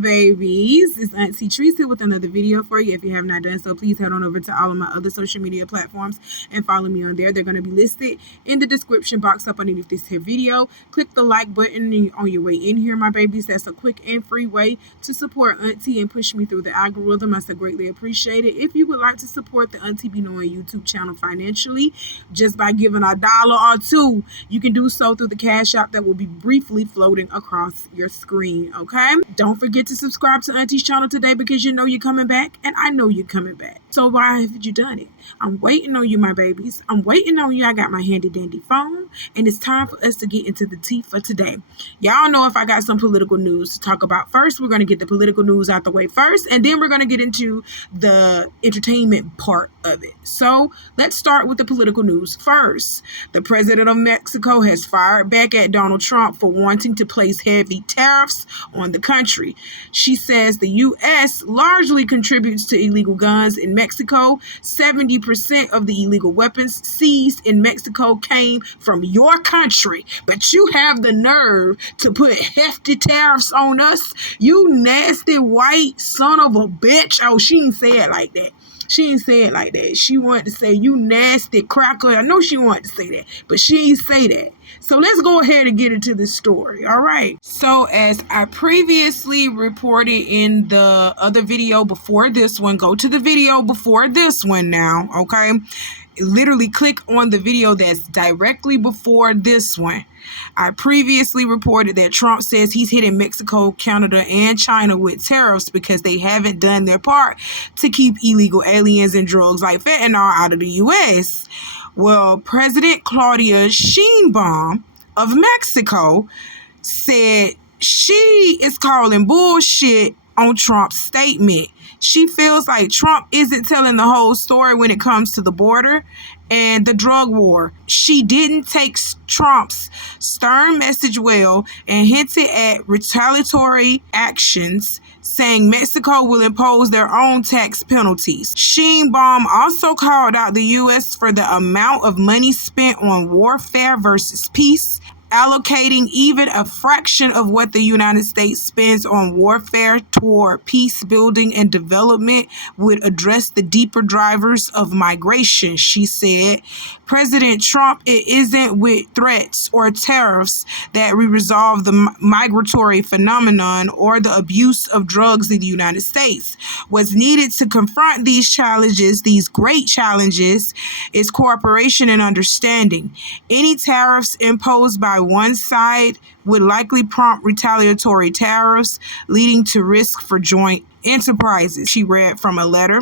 babies? It's Auntie Trice here with another video for you. If you have not done so, please head on over to all of my other social media platforms and follow me on there. They're going to be listed in the description box up underneath this here video. Click the like button on your way in here, my babies. That's a quick and free way to support Auntie and push me through the algorithm. I so greatly appreciate it. If you would like to support the Auntie Be Knowing YouTube channel financially, just by giving $1 or $2, you can do so through the Cash App that will be briefly floating across your screen. Okay, don't forget to subscribe to Auntie's channel today because you know you're coming back and I know you're coming back. So why haven't you done it? I'm waiting on you, my babies. I'm waiting on you. I got my handy dandy phone and it's time for us to get into the tea for today. Y'all know if I got some political news to talk about first, we're going to get the political news out the way first, and then we're going to get into the entertainment part of it. So let's start with the political news first. The president of Mexico has fired back at Donald Trump for wanting to place heavy tariffs on the country. She says the U.S. largely contributes to illegal guns in Mexico. 70% of the illegal weapons seized in Mexico came from your country, but you have the nerve to put hefty tariffs on us, you nasty white son of a bitch. Oh, she didn't say it like that. She ain't say it like that. She wanted to say, you nasty cracker. I know she wanted to say that, but she ain't say that. So let's go ahead and get into this story. All right. So as I previously reported in the other video before this one, go to the video before this one now. Okay. Literally click on the video that's directly before this one. I previously reported that Trump says he's hitting Mexico, Canada, and China with tariffs because they haven't done their part to keep illegal aliens and drugs like fentanyl out of the U.S. Well, President Claudia Sheinbaum of Mexico said she is calling bullshit on Trump's statement. She feels like Trump isn't telling the whole story when it comes to the border and the drug war. She didn't take Trump's stern message well and hinted at retaliatory actions, saying Mexico will impose their own tax penalties. Sheinbaum also called out the U.S. for the amount of money spent on warfare versus peace, allocating even a fraction of what the United States spends on warfare toward peace building and development would address the deeper drivers of migration, she said. President Trump, it isn't with threats or tariffs that we resolve the migratory phenomenon or the abuse of drugs in the United States. What's needed to confront these challenges, these great challenges, is cooperation and understanding. Any tariffs imposed by one side would likely prompt retaliatory tariffs, leading to risk for joint enterprises, she read from a letter.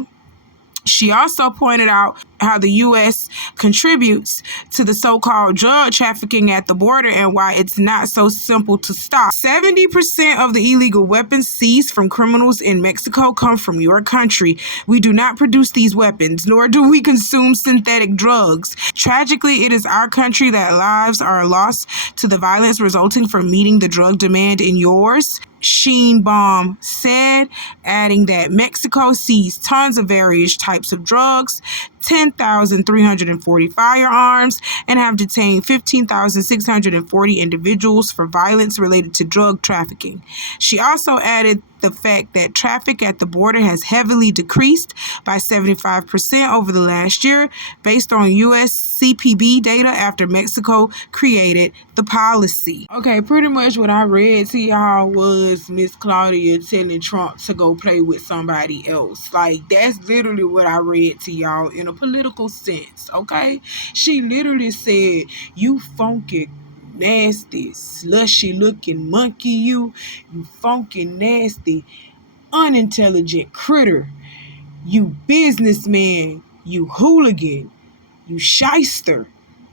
She also pointed out how the U.S. contributes to the so-called drug trafficking at the border and why it's not so simple to stop. 70% of the illegal weapons seized from criminals in Mexico come from your country. We do not produce these weapons, nor do we consume synthetic drugs. Tragically, it is our country that lives are lost to the violence resulting from meeting the drug demand in yours, Sheinbaum said, adding that Mexico seized tons of various types of drugs, 10,340 firearms, and have detained 15,640 individuals for violence related to drug trafficking. She also added the fact that traffic at the border has heavily decreased by 75% over the last year based on U.S. CPB data after Mexico created the policy. Okay, pretty much what I read to y'all was Miss Claudia telling Trump to go play with somebody else. Like, that's literally what I read to y'all in a political sense, okay? She literally said, you funky nasty, slushy looking monkey, you funky, nasty, unintelligent critter, you businessman, you hooligan, you shyster,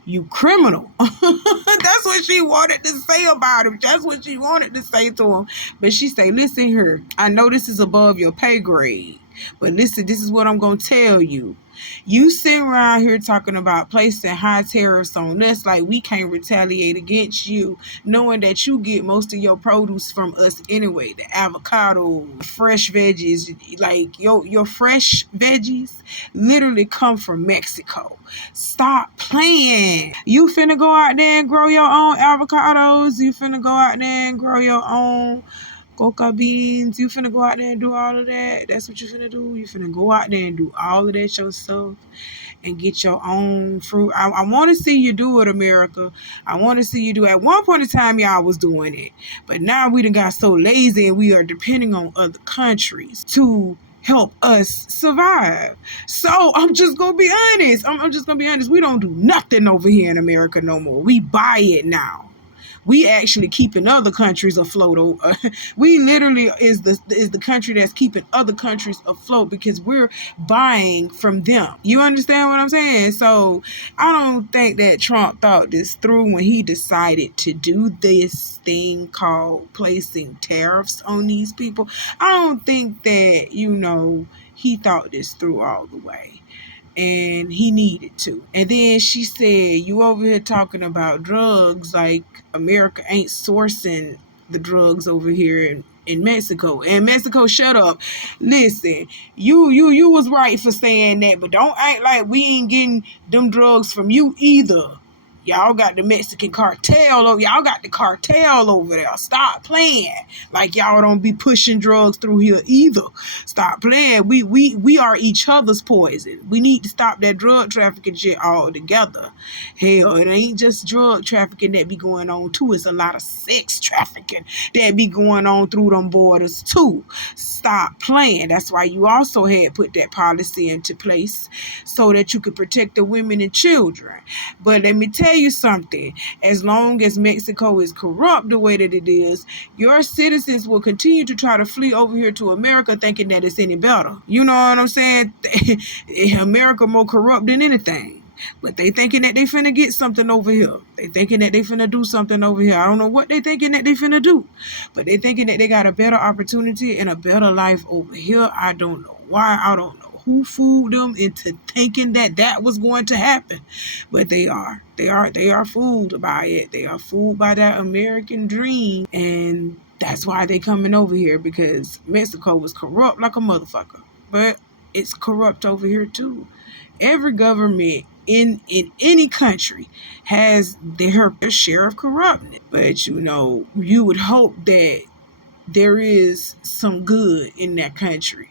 you criminal. That's what she wanted to say about him. That's what she wanted to say to him. But she said, listen here, I know this is above your pay grade, but listen, this is what I'm going to tell you. You sitting around here talking about placing high tariffs on us like we can't retaliate against you, knowing that you get most of your produce from us anyway. The avocado, fresh veggies, like your fresh veggies literally come from Mexico. Stop playing. You finna go out there and grow your own avocados. You finna go out there and grow your own Coca beans. You finna go out there and do all of that. That's what you finna do. You finna go out there and do all of that yourself and get your own fruit. I want to see you do it, America. I want to see you do it. At one point in time, y'all was doing it. But now we done got so lazy and we are depending on other countries to help us survive. So I'm just going to be honest. I'm just going to be honest. We don't do nothing over here in America no more. We buy it now. We actually keeping other countries afloat. We literally is the country that's keeping other countries afloat because we're buying from them. You understand what I'm saying? So I don't think that Trump thought this through when he decided to do this thing called placing tariffs on these people. I don't think that, he thought this through all the way. And he needed to. And then she said, you over here talking about drugs like America ain't sourcing the drugs over here in Mexico. And Mexico, shut up. Listen, you was right for saying that, but don't act like we ain't getting them drugs from you either. Y'all got the Mexican cartel. Y'all got the cartel over there. Stop playing. Like y'all don't be pushing drugs through here either. Stop playing. We are each other's poison. We need to stop that drug trafficking shit altogether. Hell, it ain't just drug trafficking that be going on too. It's a lot of sex trafficking that be going on through them borders too. Stop playing. That's why you also had put that policy into place so that you could protect the women and children. But let me tell you something. As long as Mexico is corrupt the way that it is, your citizens will continue to try to flee over here to America thinking that it's any better. You know what I'm saying? America more corrupt than anything. But they thinking that they finna get something over here. They thinking that they finna do something over here. I don't know what they thinking that they finna do. But they thinking that they got a better opportunity and a better life over here. I don't know why. I don't know who fooled them into thinking that that was going to happen. But they are fooled by it. They are fooled by that American dream. And that's why they coming over here, because Mexico was corrupt like a motherfucker. But it's corrupt over here too. Every government in any country has their share of corruptness. But you would hope that there is some good in that country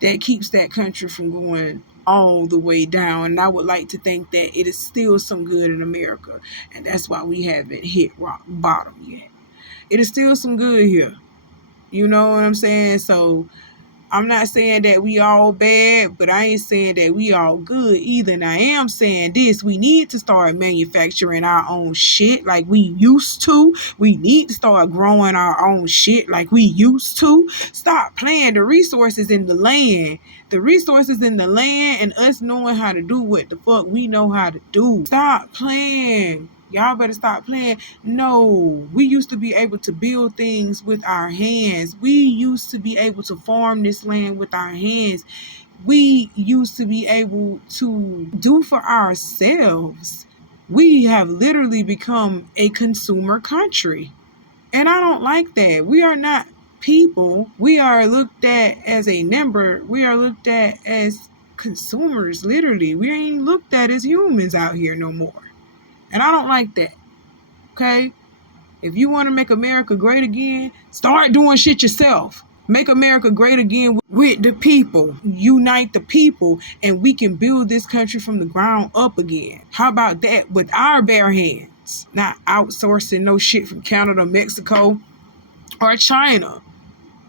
that keeps that country from going all the way down. And I would like to think that it is still some good in America. And that's why we haven't hit rock bottom yet. It is still some good here. You know what I'm saying? So I'm not saying that we all bad, but I ain't saying that we all good either. And I am saying this: we need to start manufacturing our own shit like we used to. We need to start growing our own shit like we used to. Stop playing. The resources in the land. The resources in the land and us knowing how to do what the fuck we know how to do. Stop playing. Y'all better stop playing. No, we used to be able to build things with our hands. We used to be able to farm this land with our hands. We used to be able to do for ourselves. We have literally become a consumer country. And I don't like that. We are not people. We are looked at as a number. We are looked at as consumers, literally. We ain't looked at as humans out here no more. And I don't like that. Okay? If you want to make America great again, start doing shit yourself. Make America great again with the people. Unite the people, and we can build this country from the ground up again. How about that? With our bare hands. Not outsourcing no shit from Canada, Mexico, or China.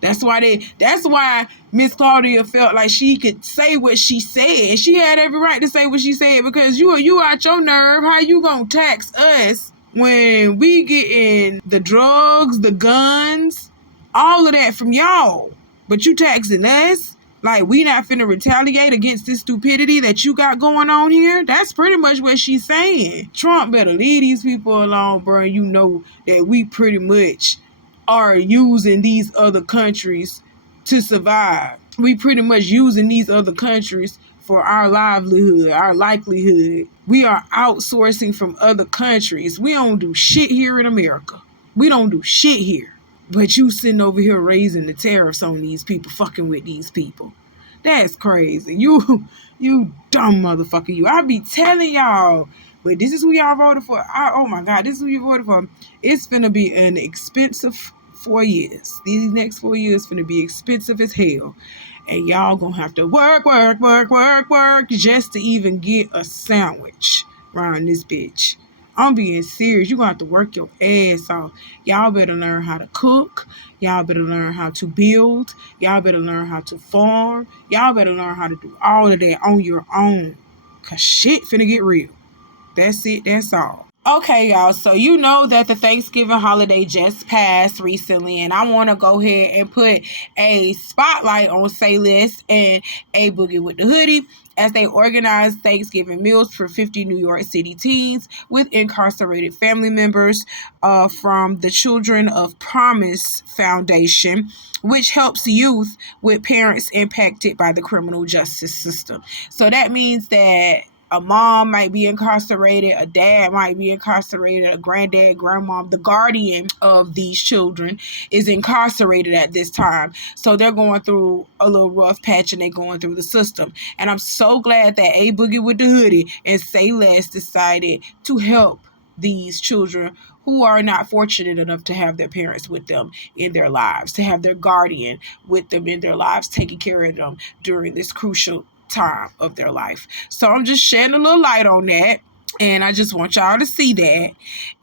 That's why Miss Claudia felt like she could say what she said. And she had every right to say what she said, because you out your nerve. How you gonna tax us when we getting the drugs, the guns, all of that from y'all? But you taxing us? Like we not finna retaliate against this stupidity that you got going on here? That's pretty much what she's saying. Trump better leave these people alone, bro. You know that we pretty much are using these other countries to survive. We pretty much using these other countries for our livelihood, our likelihood. We are outsourcing from other countries. We don't do shit here in America. We don't do shit here. But you sitting over here raising the tariffs on these people, fucking with these people. That's crazy. You dumb motherfucker. You. I be telling y'all. But this is who y'all voted for. Oh my God, this is who you voted for. It's gonna be an expensive 4 years. These next 4 years finna be expensive as hell. And y'all gonna have to work just to even get a sandwich around this bitch. I'm being serious. You're gonna have to work your ass off. Y'all better learn how to cook. Y'all better learn how to build. Y'all better learn how to farm. Y'all better learn how to do all of that on your own. Cause shit finna get real. That's it. That's all. Okay, y'all, so you know that the Thanksgiving holiday just passed recently, and I want to go ahead and put a spotlight on Say Less and A Boogie with the Hoodie as they organize Thanksgiving meals for 50 New York City teens with incarcerated family members from the Children of Promise Foundation, which helps youth with parents impacted by the criminal justice system. So that means that a mom might be incarcerated, a dad might be incarcerated, a granddad, grandmom, the guardian of these children is incarcerated at this time. So they're going through a little rough patch and they're going through the system. And I'm so glad that A Boogie with the Hoodie and Say Less decided to help these children who are not fortunate enough to have their parents with them in their lives, to have their guardian with them in their lives, taking care of them during this crucial time of their life. So I'm just shedding a little light on that, and I just want y'all to see that.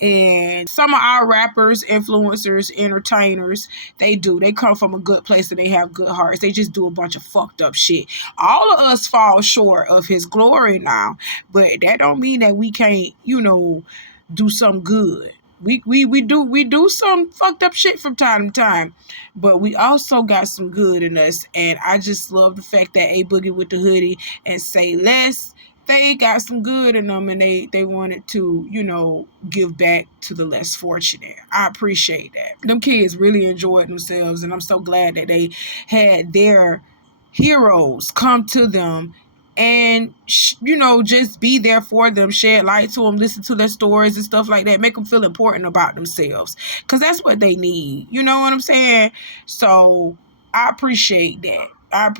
And some of our rappers, influencers, entertainers, they come from a good place and they have good hearts. They just do a bunch of fucked up shit. All of us fall short of his glory now, but that don't mean that we can't, do some good. We do some fucked up shit from time to time, but we also got some good in us. And I just love the fact that A Boogie with the Hoodie and Say Less, they got some good in them, and they wanted to, give back to the less fortunate. I appreciate that. Them kids really enjoyed themselves, and I'm so glad that they had their heroes come to them and, just be there for them, shed light to them, listen to their stories and stuff like that, make them feel important about themselves, because that's what they need. You know what I'm saying? So I appreciate that. I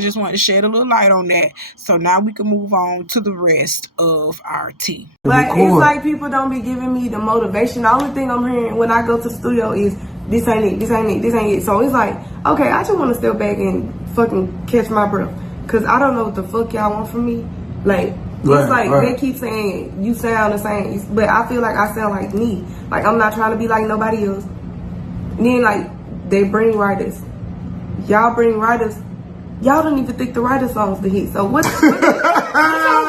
just wanted to shed a little light on that. So now we can move on to the rest of our tea. But it's like people don't be giving me the motivation. The only thing I'm hearing when I go to the studio is, this ain't it, this ain't it, this ain't it. So it's like, okay, I just want to step back and fucking catch my breath. Because I don't know what the fuck y'all want from me. Like, it's like they keep saying you sound the same, but I feel like I sound like me. Like, I'm not trying to be like nobody else. And then, like, they bring writers. Y'all bring writers. Y'all don't even think the writer songs to hit. So what y'all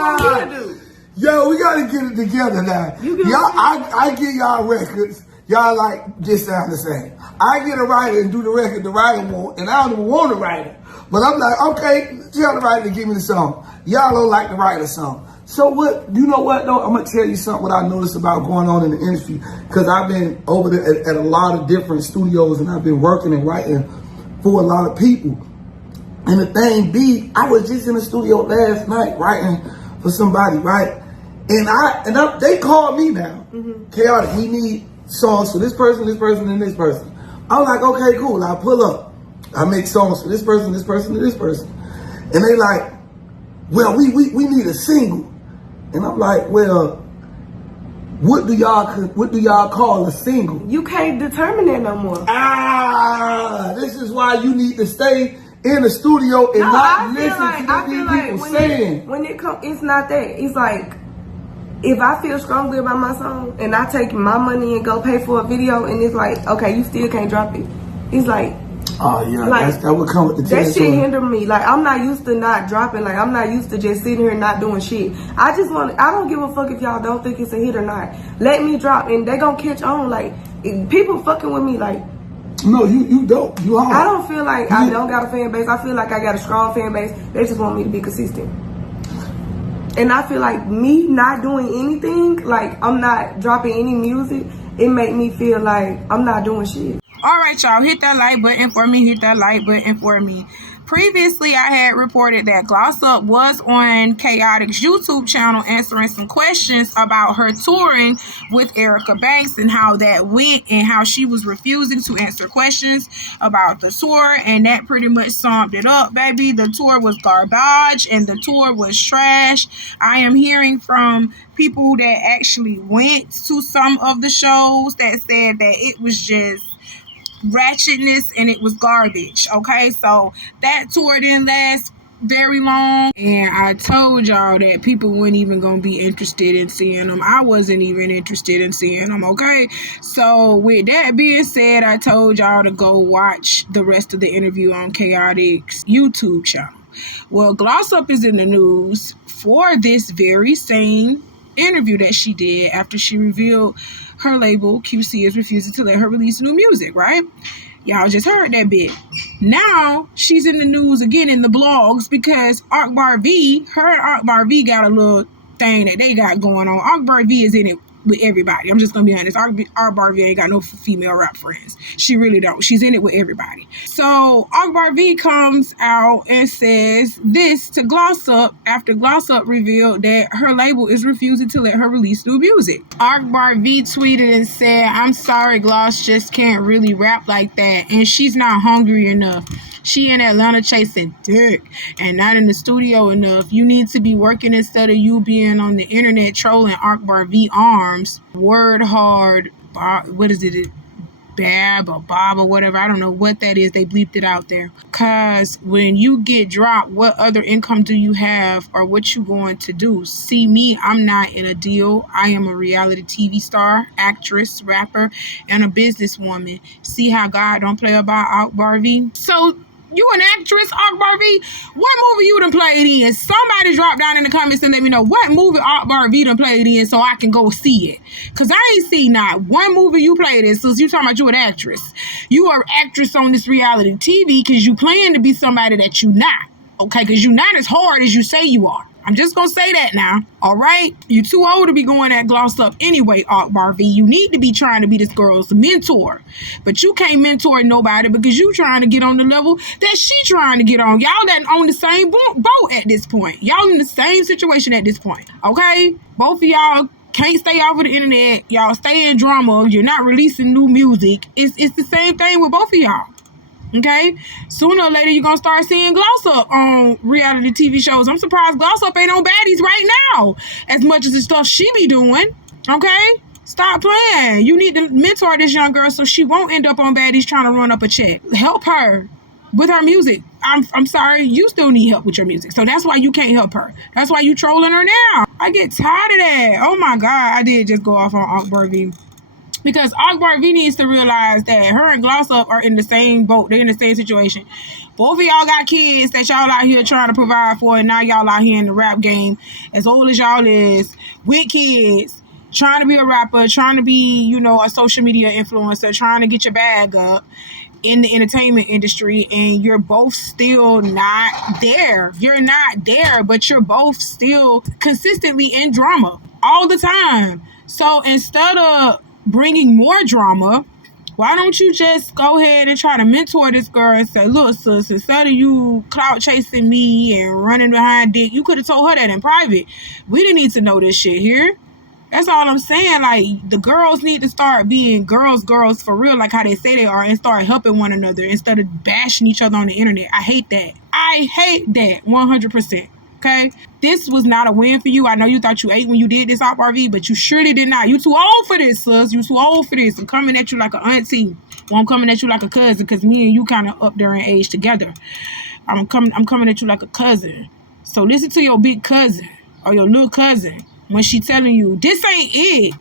want me to do? Yo, we gotta get it together now. Y'all, I get y'all records. Y'all like just sound the same. I get a writer and do the record the writer want, and I don't even want a writer. But I'm like, okay, tell the writer to give me the song. Y'all don't like the writer song. So what, you know what though? I'm gonna tell you something what I noticed about going on in the industry. Cause I've been over there at a lot of different studios and I've been working and writing for a lot of people. And the thing be, I was just in the studio last night writing for somebody, right? And they called me now. Chaotic, we need songs for this person, and this person. I'm like, okay, cool, I'll pull up. I make songs for this person, and this person. And they like, well, we need a single. And I'm like, well, what do y'all call a single? You can't determine that no more. This is why you need to stay in the studio and not listen to what these people saying. When it comes, it's not that. It's like, if I feel strongly about my song and I take my money and go pay for a video and it's like, okay, you still can't drop it. It's like, oh yeah, like, that would come with the that shit hinder me. Like, I'm not used to not dropping. Like, I'm not used to just sitting here not doing shit. I don't give a fuck if y'all don't think it's a hit or not. Let me drop and they gonna catch on. Like, people fucking with me, like, no, you don't. You are. I don't feel like I don't got a fan base. I feel like I got a strong fan base. They just want me to be consistent. And I feel like me not doing anything, like I'm not dropping any music, it make me feel like I'm not doing shit. All right, y'all, hit that like button for me. Previously, I had reported that Gloss Up was on Chaotic's YouTube channel answering some questions about her touring with Erica Banks and how that went and how she was refusing to answer questions about the tour. And that pretty much summed it up, baby. The tour was garbage and the tour was trash. I am hearing from people that actually went to some of the shows that said that it was just ratchetness and it was garbage. Okay, so that tour didn't last very long, and I told y'all that people weren't even gonna be interested in seeing them. I wasn't even interested in seeing them. Okay, so with that being said, I told y'all to go watch the rest of the interview on Chaotic's YouTube channel. Well, Gloss Up is in the news for this very same interview that she did after she revealed her label QC is refusing to let her release new music, right? Y'all just heard that bit. Now she's in the news again in the blogs because Akbar V, her and Akbar V got a little thing that they got going on. Akbar V is in it with everybody. I'm just gonna be honest. Akbar V ain't got no female rap friends. She really don't. She's in it with everybody. So Akbar V comes out and says this to Gloss Up after Gloss Up revealed that her label is refusing to let her release new music. Akbar V tweeted and said, "I'm sorry, Gloss just can't really rap like that, and she's not hungry enough. She in Atlanta chasing dick and not in the studio enough. You need to be working instead of you being on the internet trolling Akbar V arms. Word hard. What is it? Bab or Bob or whatever. I don't know what that is. They bleeped it out there. Because when you get dropped, what other income do you have or what you going to do? See me, I'm not in a deal. I am a reality TV star, actress, rapper, and a businesswoman. See how God don't play about Akbar V? So you an actress, Akbar V? What movie you done played in? Somebody drop down in the comments and let me know what movie Akbar V done played in so I can go see it. Because I ain't seen not one movie you played in since you talking about you an actress. You are an actress on this reality TV because you playing to be somebody that you not. Okay, because you not as hard as you say you are. I'm just going to say that now. All right? You too old to be going at Gloss Up anyway, Akbar V. You need to be trying to be this girl's mentor. But you can't mentor nobody because you trying to get on the level that she trying to get on. Y'all that on the same boat at this point. Y'all in the same situation at this point. Okay? Both of y'all can't stay off of the internet. Y'all stay in drama. You're not releasing new music. It's the same thing with both of y'all. Okay, sooner or later you're gonna start seeing Gloss Up on reality TV shows. I'm surprised Gloss Up ain't on Baddies right now as much as the stuff she be doing. Okay, stop playing. You need to mentor this young girl so she won't end up on Baddies trying to run up a check. Help her with her music. I'm sorry, you still need help with your music, so that's why you can't help her. That's why you trolling her now. I get tired of that. Oh my God, I did just go off on Akbar V. Because Akbar V needs to realize that her and Gloss Up are in the same boat. They're in the same situation. Both of y'all got kids that y'all out here trying to provide for, and now y'all out here in the rap game, as old as y'all is, with kids, trying to be a rapper, trying to be, you know, a social media influencer, trying to get your bag up in the entertainment industry, and you're both still not there. You're not there, but you're both still consistently in drama all the time. So instead of bringing more drama, why don't you just go ahead and try to mentor this girl and say, look, sis, instead of you clout chasing me and running behind dick, you could have told her that in private. We didn't need to know this shit here. That's all I'm saying. Like, the girls need to start being girls for real, like how they say they are, and start helping one another instead of bashing each other on the internet. I hate that. I hate that 100%. Okay, this was not a win for you. I know you thought you ate when you did this Akbar V, but you surely did not. You too old for this, sis. You too old for this. I'm coming at you like an auntie. Well, I'm coming at you like a cousin because me and you kind of up there in age together. I'm coming at you like a cousin. So listen to your big cousin or your little cousin when she telling you this ain't it.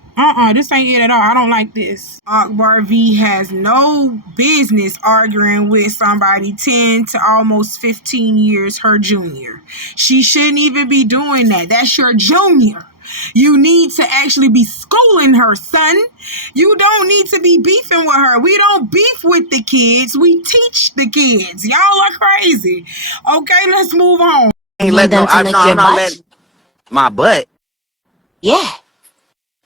This ain't it at all. I don't like this. Akbar V has no business arguing with somebody 10 to almost 15 years her junior. She shouldn't even be doing that. That's your junior. You need to actually be schooling her, son. You don't need to be beefing with her. We don't beef with the kids. We teach the kids. Y'all are crazy. Okay, let's move on. Ain't let no, I'm not letting my butt. Yeah.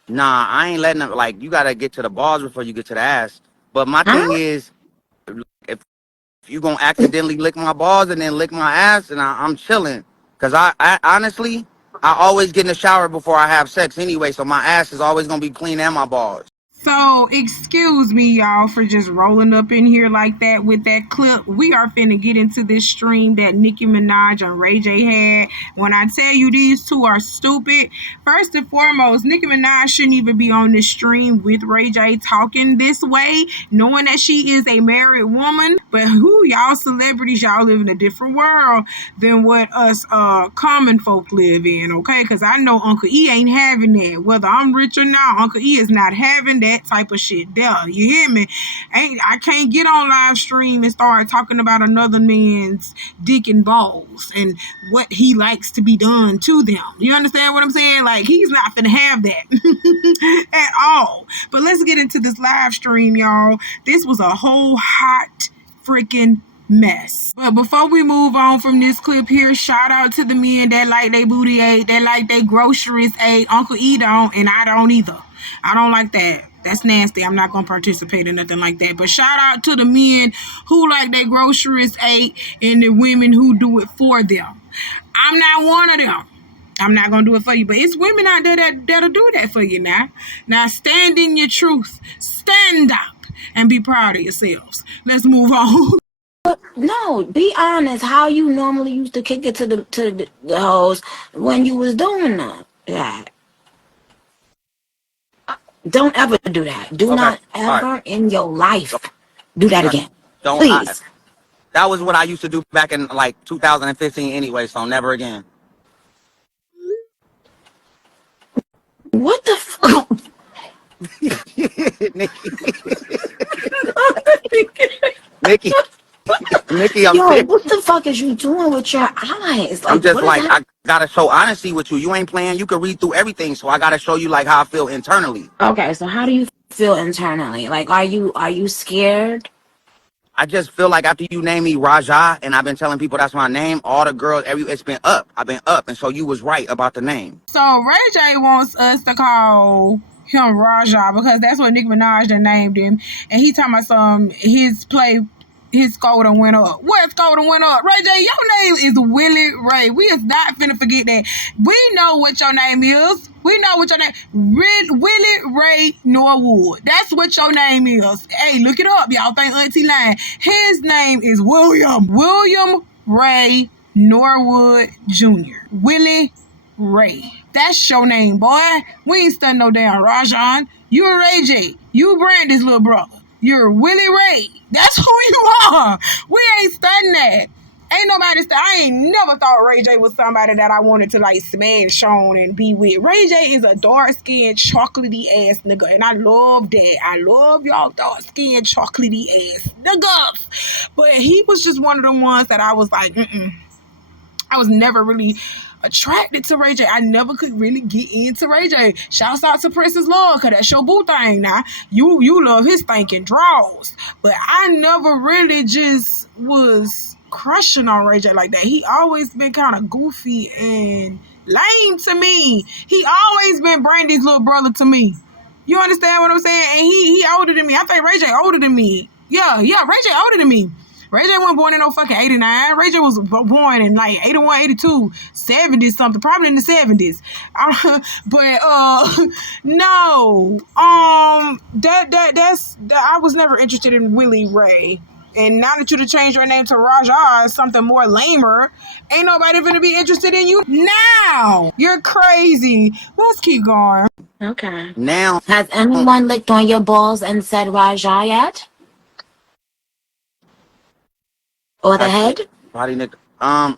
Nah, I ain't letting them, like, you gotta get to the balls before you get to the ass. But my thing is, if you gonna accidentally lick my balls and then lick my ass, and I'm chilling. Cause I honestly, I always get in the shower before I have sex anyway, so my ass is always gonna be clean and my balls. So, excuse me, y'all, for just rolling up in here like that with that clip. We are finna get into this stream that Nicki Minaj and Ray J had. When I tell you these two are stupid, first and foremost, Nicki Minaj shouldn't even be on this stream with Ray J talking this way, knowing that she is a married woman. But who y'all celebrities, y'all live in a different world than what us common folk live in, okay? Because I know Uncle E ain't having that. Whether I'm rich or not, Uncle E is not having that type of shit there. You hear me? I can't get on live stream and start talking about another man's dick and balls and what he likes to be done to them. You understand what I'm saying? Like, he's not gonna have that at all. But let's get into this live stream, y'all. This was a whole hot freaking mess. But before we move on from this clip here, shout out to the men that like they booty ate, that like they groceries ate. Uncle E don't, and I don't either. I don't like that. That's nasty. I'm not going to participate in nothing like that. But shout out to the men who like their groceries ate and the women who do it for them. I'm not one of them. I'm not going to do it for you. But it's women out there that'll do that for you now. Now stand in your truth. Stand up and be proud of yourselves. Let's move on. No, be honest. How you normally used to kick it to the hoes when you was doing that? Don't ever do that. Do Okay. not All right. ever in your life do that again. Don't. Please. That was what I used to do back in like 2015 anyway, so never again. What the fuck? Nikki. Nikki, I'm Yo, serious. what the fuck is you doing with your eyes? Like, I'm just what is like, that? I gotta show honesty with you. You ain't playing. You can read through everything, so I gotta show you like how I feel internally. Okay, so how do you feel internally? Like, are you scared? I just feel like after you name me Raja, and I've been telling people that's my name, all the girls, it's been up. I've been up, and so you was right about the name. So Ray J wants us to call him Raja because that's what Nicki Minaj done named him. And he talking about his score done went up. What score done went up? Ray J, your name is Willie Ray. We is not finna forget that. We know what your name is. We know what your name Willie Ray Norwood. That's what your name is. Hey, look it up. Y'all think Auntie lying. His name is William Ray Norwood Jr. Willie Ray. That's your name, boy. We ain't studying no damn Rajan. You're Ray J. You Brandy's little brother. You're Willie Ray. That's who you are. We ain't studying that. Ain't nobody I ain't never thought Ray J was somebody that I wanted to like smash on and be with. Ray J is a dark-skinned, chocolatey ass nigga, and I love that. I love y'all dark-skinned, chocolatey ass niggas. But he was just one of the ones that I was like, I was never really attracted to Ray J. I never could really get into Ray J. Shouts out to Princess Love, cause that's your boo thing now. You love his thinking draws. But I never really just was crushing on Ray J like that. He always been kind of goofy and lame to me. He always been Brandy's little brother to me. You understand what I'm saying? And he older than me. I think Ray J older than me. Yeah, Ray J older than me. Ray J wasn't born in no fucking 89. Ray J was born in like 81, 82, 70 something, probably in the 70s. No. I was never interested in Willie Ray. And now that you changed your name to Raja, something more lamer, ain't nobody gonna be interested in you now. You're crazy. Let's keep going. Okay. Now, Has anyone licked on your balls and said Raja yet? Or the head? body Nick. I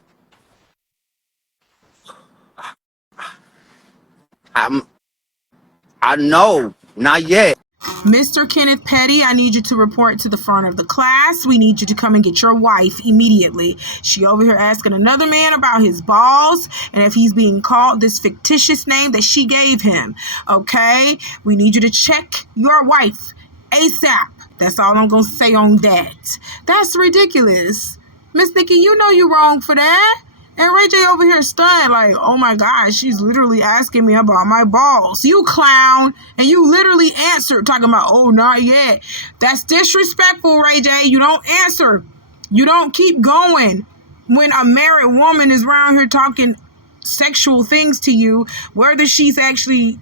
know, not yet. Mr. Kenneth Petty, I need you to report to the front of the class. We need you to come and get your wife immediately. She over here asking another man about his balls and if he's being called this fictitious name that she gave him. Okay? We need you to check your wife ASAP. That's all I'm going to say on that. That's ridiculous. Miss Nikki, you know you're wrong for that. And Ray J over here stunned like, oh my God, she's literally asking me about my balls. You clown. And you literally answered talking about, oh, not yet. That's disrespectful, Ray J. You don't answer. You don't keep going. When a married woman is around here talking sexual things to you, whether she's actually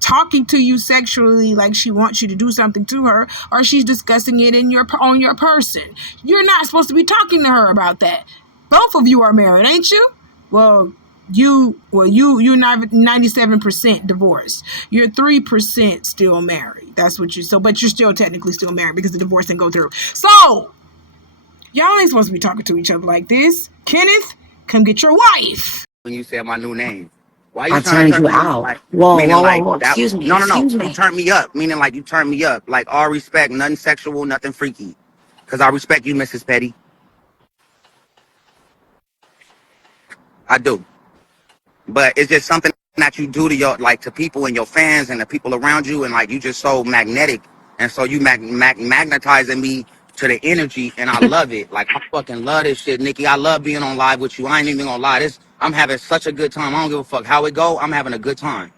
talking to you sexually like she wants you to do something to her, or she's discussing it on your person. You're not supposed to be talking to her about that. Both of you are married, ain't you? Well, you're 97% divorced. You're 3% still married. That's what but you're still technically still married because the divorce didn't go through. So y'all ain't supposed to be talking to each other like this. Kenneth, come get your wife. When you said my new name, why I you trying to turned turn you me up? out. Like, Whoa, meaning whoa, whoa, like whoa. that? Excuse me. No, no, no. Excuse You me. turned me up, meaning like you turned me up. Like all respect, nothing sexual, nothing freaky. Cause I respect you, Mrs. Petty. I do. But it's just something that you do to to people and your fans and the people around you, and like you just so magnetic, and so you magnetizing me to the energy, and I love it. Like I fucking love this shit, Nikki. I love being on live with you. I ain't even gonna lie, I'm having such a good time. I don't give a fuck how it go. I'm having a good time.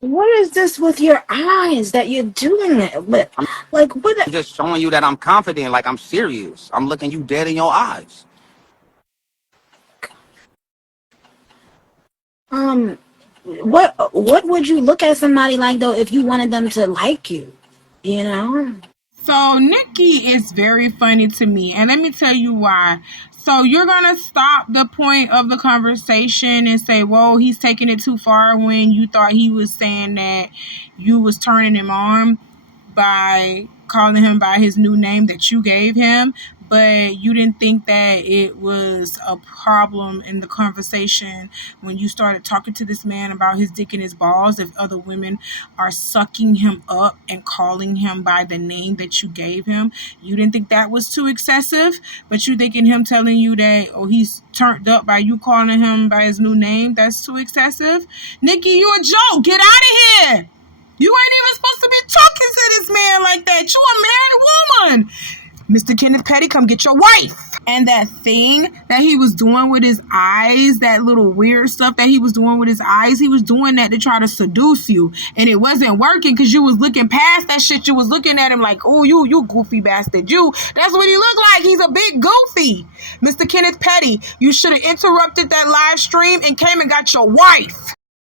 What is this with your eyes that you're doing it with? Like, what? I'm just showing you that I'm confident. Like I'm serious. I'm looking you dead in your eyes. Um, what would you look at somebody like though if you wanted them to like you? You know? So Nikki is very funny to me, and let me tell you why. So you're gonna stop the point of the conversation and say, "Whoa, he's taking it too far," when you thought he was saying that you was turning him on by calling him by his new name that you gave him, but you didn't think that it was a problem in the conversation when you started talking to this man about his dick and his balls if other women are sucking him up and calling him by the name that you gave him. You didn't think that was too excessive, but you thinking him telling you that, oh, he's turned up by you calling him by his new name, that's too excessive. Nikki, you a joke. Get out of here. You ain't even supposed to be talking to this man like that. You a married woman. Mr. Kenneth Petty, come get your wife. And that thing that he was doing with his eyes, that little weird stuff that he was doing with his eyes, he was doing that to try to seduce you. And it wasn't working because you was looking past that shit. You was looking at him like, oh, you goofy bastard. That's what he looked like. He's a big goofy. Mr. Kenneth Petty, you should have interrupted that live stream and came and got your wife.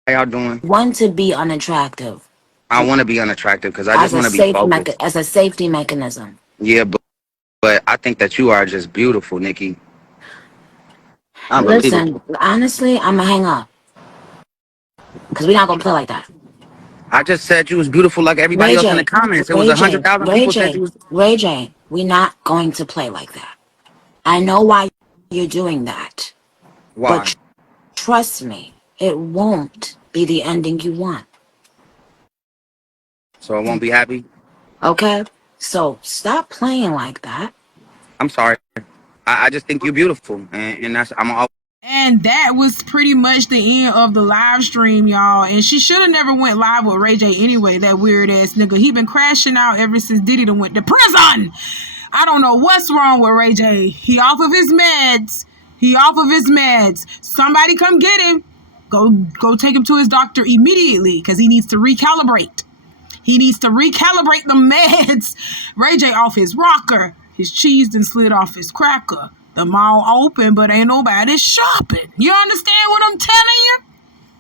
How y'all doing? Want to be unattractive I want to be unattractive because I as just a want to be focused. as a safety mechanism. Yeah, but I think that you are just beautiful, Nikki. Listen, Unbelievable. honestly, I'm gonna hang up because we're not gonna play like that. I just said you was beautiful like everybody else in the comments. It was 100,000 people said you was. Ray J, we're not going to play like that. I know why you're doing that, Why? but trust me, it won't be the ending you want. So I won't be happy. Okay? So stop playing like that. I'm sorry. I just think you're beautiful, and that's I'm. And that was pretty much the end of the live stream, y'all. And she should have never went live with Ray J anyway, that weird ass nigga. He been crashing out ever since Diddy done went to prison. I don't know what's wrong with Ray J. He off of his meds. Somebody come get him. Go take him to his doctor immediately because he needs to recalibrate. The meds. Ray J off his rocker. His cheese done slid off his cracker. The mall open, but ain't nobody shopping. You understand what I'm telling you?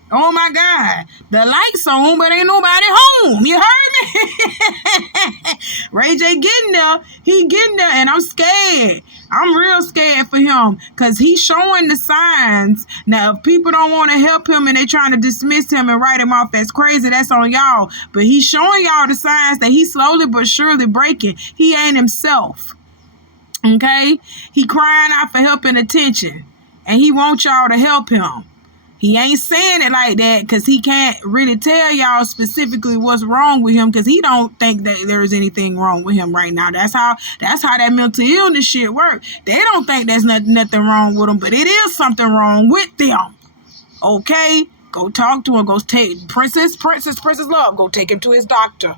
Oh my God. The lights on, but ain't nobody home. You heard me? Ray J getting there. He getting there, and I'm scared. I'm real scared for him because he's showing the signs. Now, if people don't want to help him and they trying to dismiss him and write him off as crazy, that's on y'all. But he's showing y'all the signs that he's slowly but surely breaking. He ain't himself. Okay? He crying out for help and attention. And he wants y'all to help him. He ain't saying it like that because he can't really tell y'all specifically what's wrong with him because he don't think that there's anything wrong with him right now. That's how that mental illness shit work. They don't think there's nothing wrong with them, but it is something wrong with them. Okay? Go talk to him. Go take Princess Love. Go take him to his doctor.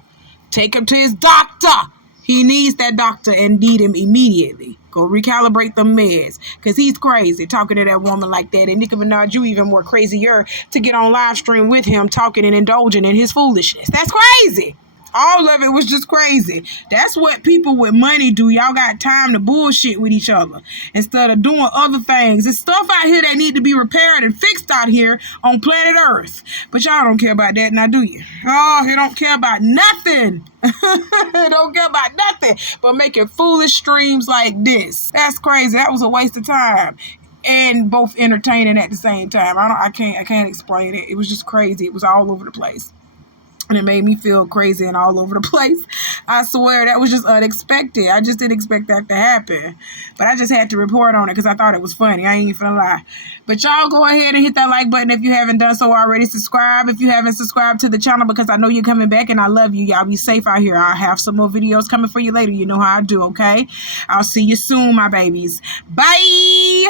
He needs that doctor and need him immediately. Go recalibrate the meds. Because he's crazy talking to that woman like that. And Nicki Minaj, you even more crazier to get on live stream with him talking and indulging in his foolishness. That's crazy. All of it was just crazy. That's what people with money do. Y'all got time to bullshit with each other instead of doing other things. There's stuff out here that need to be repaired and fixed out here on planet Earth. But y'all don't care about that now, do you? Oh, you don't care about nothing. Don't care about nothing but making foolish streams like this. That's crazy. That was a waste of time. And both entertaining at the same time. I can't explain it. It was just crazy. It was all over the place. And it made me feel crazy and all over the place. I swear, that was just unexpected. I just didn't expect that to happen. But I just had to report on it because I thought it was funny. I ain't even gonna lie. But y'all go ahead and hit that like button if you haven't done so already. Subscribe if you haven't subscribed to the channel because I know you're coming back and I love you. Y'all be safe out here. I'll have some more videos coming for you later. You know how I do, okay? I'll see you soon, my babies. Bye!